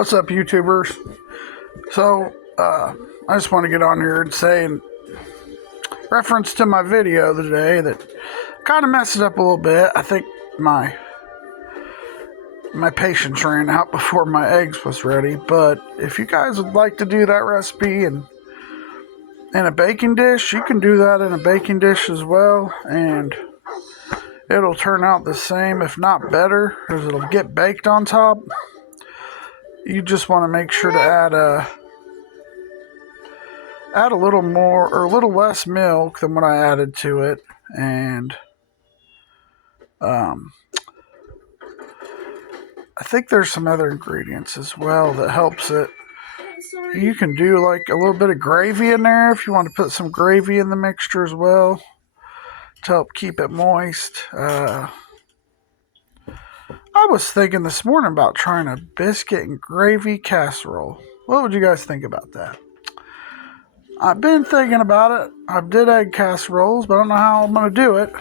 What's up, YouTubers? So, I just want to get on here and say, in reference to my video today, that kind of messed it up a little bit. I think my patience ran out before my eggs was ready. But if you guys would like to do that recipe in a baking dish, you can do that in a baking dish as well, and it'll turn out the same, if not better, because it'll get baked on top. You just want to make sure to add a little more or a little less milk than what I added to it, and I think there's some other ingredients as well that helps it. You can do like a little bit of gravy in there if you want to put some gravy in the mixture as well to help keep it moist. I was thinking this morning about trying a biscuit and gravy casserole. What would you guys think about that? I've been thinking about it. I did egg casseroles, but I don't know how I'm going to do it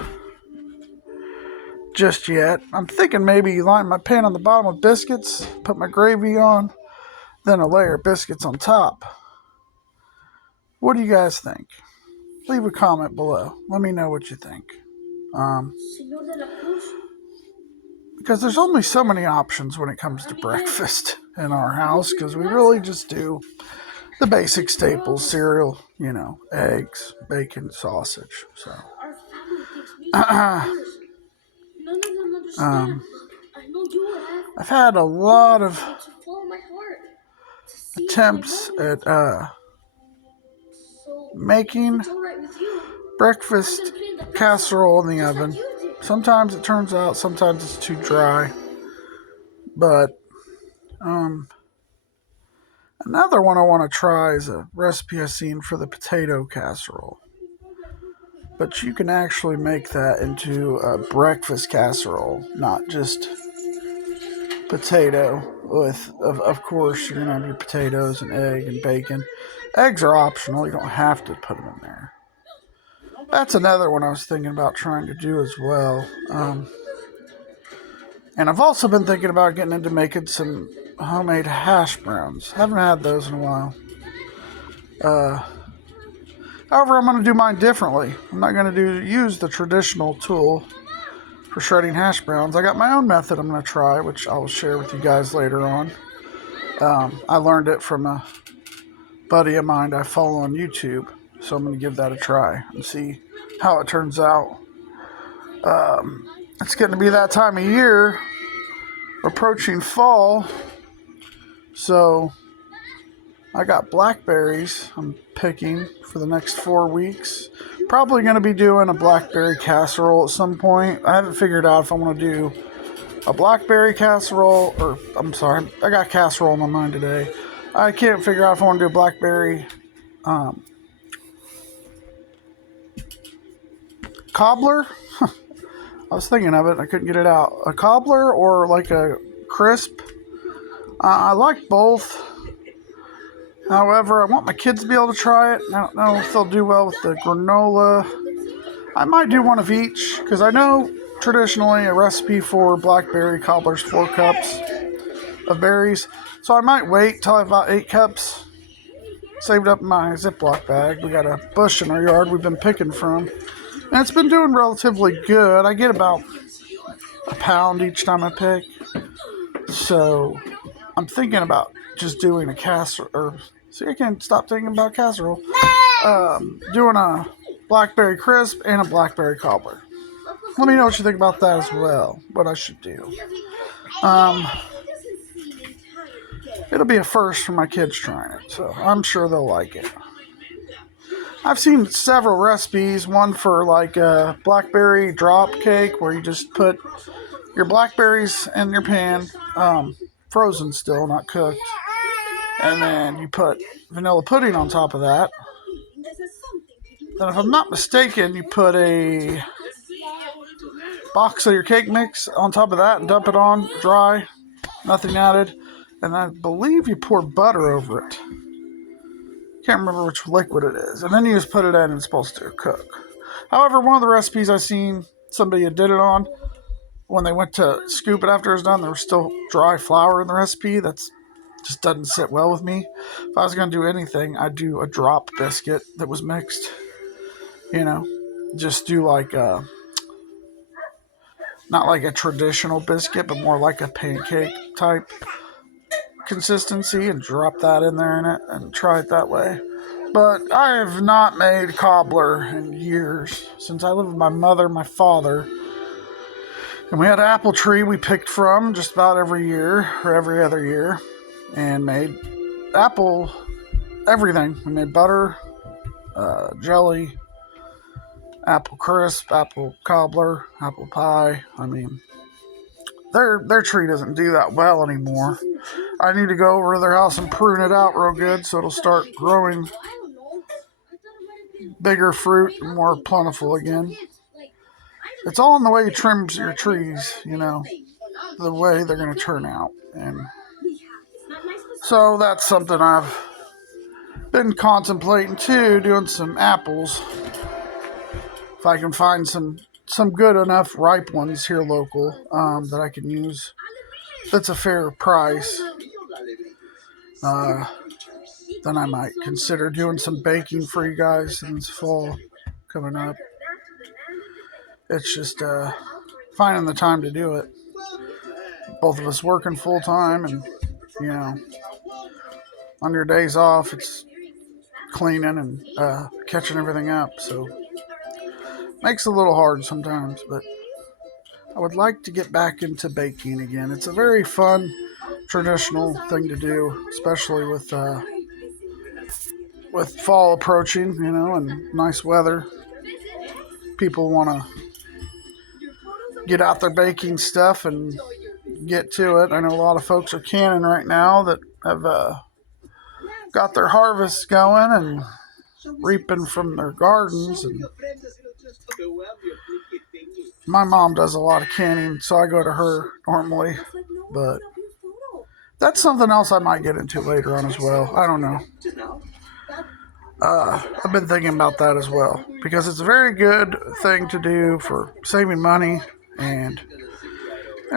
just yet. I'm thinking maybe line my pan on the bottom with biscuits, put my gravy on, then a layer of biscuits on top. What do you guys think? Leave a comment below. Let me know what you think. Because there's only so many options when it comes to breakfast in our house, because we really just do the basic staples: cereal, eggs, bacon, sausage. So, I've had a lot of attempts at making breakfast casserole in the oven. Sometimes it turns out, sometimes it's too dry. But another one I want to try is a recipe I've seen for the potato casserole. But you can actually make that into a breakfast casserole, not just potato. Of course, you're going to have your potatoes and egg and bacon. Eggs are optional. You don't have to put them in there. That's another one I was thinking about trying to do as well. And I've also been thinking about getting into making some homemade hash browns. Haven't had those in a while. However, I'm going to do mine differently. I'm not going to use the traditional tool for shredding hash browns. I got my own method I'm going to try, which I will share with you guys later on. I learned it from a buddy of mine I follow on YouTube, so I'm going to give that a try and see how it turns out. It's getting to be that time of year, approaching fall, so I got blackberries I'm picking for the next 4 weeks. Probably going to be doing a blackberry casserole at some point. I haven't figured out if I want to do a blackberry casserole, or I'm sorry, I got casserole in my mind today. I can't figure out if I want to do a blackberry cobbler. I was thinking of it. I couldn't get it out. A cobbler or like a crisp. I like both. However, I want my kids to be able to try it. I don't know if they'll do well with the granola. I might do one of each, because I know traditionally a recipe for blackberry cobbler is 4 cups of berries. So I might wait till I have about 8 cups saved up in my Ziploc bag. We got a bush in our yard we've been picking from, and it's been doing relatively good. I get about a pound each time I pick. So I'm thinking about just doing a casserole. See, I can't stop thinking about casserole. Doing a blackberry crisp and a blackberry cobbler. Let me know what you think about that as well. What I should do. It'll be a first for my kids trying it, so I'm sure they'll like it. I've seen several recipes. One for like a blackberry drop cake, where you just put your blackberries in your pan, frozen still, not cooked. And then you put vanilla pudding on top of that. Then, if I'm not mistaken, you put a box of your cake mix on top of that and dump it on dry, nothing added. And I believe you pour butter over it. Can't remember which liquid it is. And then you just put it in and it's supposed to cook. However, one of the recipes I seen somebody had did it on, when they went to scoop it after it was done, there was still dry flour in the recipe. That's Just doesn't sit well with me. If I was going to do anything, I'd do a drop biscuit that was mixed. You know, just do like not like a traditional biscuit, but more like a pancake type consistency, and drop that in there in it and try it that way. But I have not made cobbler in years. Since I lived with my mother and my father. And we had an apple tree we picked from just about every year or every other year. And made apple everything. We made butter, jelly, apple crisp, apple cobbler, apple pie. I mean, their tree doesn't do that well anymore. I need to go over to their house and prune it out real good so it'll start growing bigger fruit and more plentiful again. It's all in the way you trim your trees, you know, the way they're going to turn out. And so that's something I've been contemplating too, doing some apples. If I can find some good enough ripe ones here local that I can use, that's a fair price. Then I might consider doing some baking for you guys in this fall coming up. It's just finding the time to do it. Both of us working full time, and you know, on your days off, it's cleaning and catching everything up. So makes it a little hard sometimes, but I would like to get back into baking again. It's a very fun, traditional thing to do, especially with fall approaching, you know, and nice weather. People want to get out their baking stuff and get to it. I know a lot of folks are canning right now that have got their harvests going and reaping from their gardens. And my mom does a lot of canning, so I go to her normally. But that's something else I might get into later on as well. I don't know. I've been thinking about that as well, because it's a very good thing to do for saving money and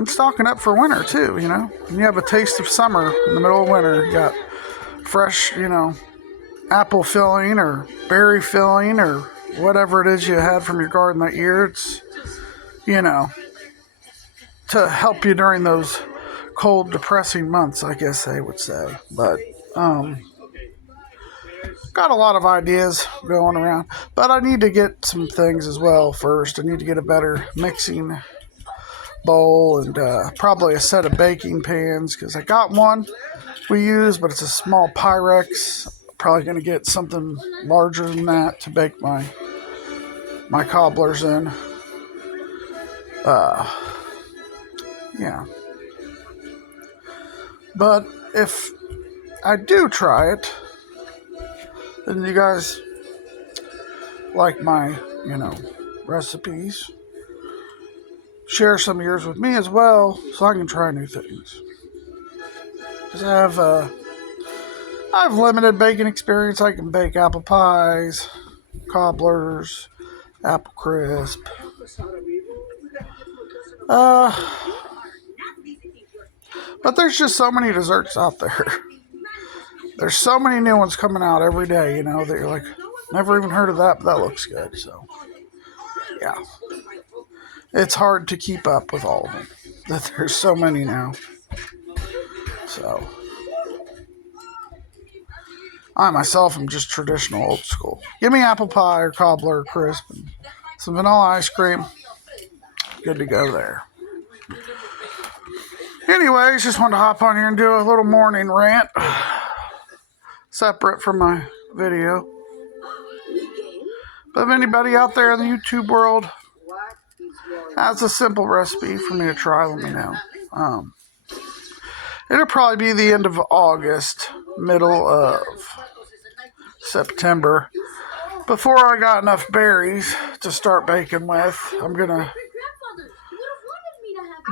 stocking up for winter too, you know. And you have a taste of summer in the middle of winter. You got fresh, you know, apple filling or berry filling or whatever it is you had from your garden that year. It's, you know, to help you during those cold, depressing months, I guess they would say. But got a lot of ideas going around, but I need to get some things as well first. I need to get a better mixing bowl and probably a set of baking pans, because I got one we use, but it's a small Pyrex. Probably going to get something larger than that to bake my cobblers in. Yeah. But if I do try it, then you guys like my, you know, recipes, share some of yours with me as well, so I can try new things. Because I have limited baking experience. I can bake apple pies, cobblers, apple crisp. But there's just so many desserts out there. There's so many new ones coming out every day, you know, that you're like, never even heard of that, but that looks good. So, yeah. It's hard to keep up with all of them. That there's so many now. So, I myself am just traditional old school. Give me apple pie or cobbler or crisp and some vanilla ice cream. Good to go there. Anyways, just wanted to hop on here and do a little morning rant. Separate from my video. But if anybody out there in the YouTube world has a simple recipe for me to try, let me know. It'll probably be the end of August, middle of September. Before I got enough berries to start baking with, I'm going to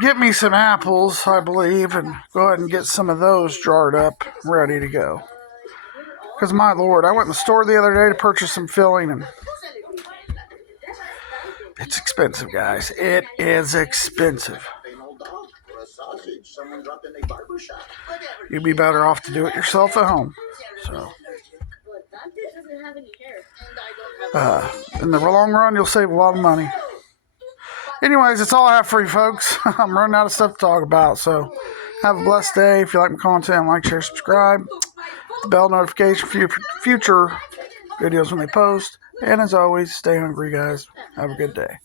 get me some apples, I believe, and go ahead and get some of those jarred up, ready to go. Because, my Lord, I went in the store the other day to purchase some filling, and it's expensive, guys. It is expensive. you'd be better off to do it yourself at home. So, in the long run, you'll save a lot of money. Anyways, that's all I have for you folks. I'm running out of stuff to talk about. So, have a blessed day. If you like my content, like, share, subscribe. Bell notification for future videos when they post. And as always, stay hungry, guys. Have a good day.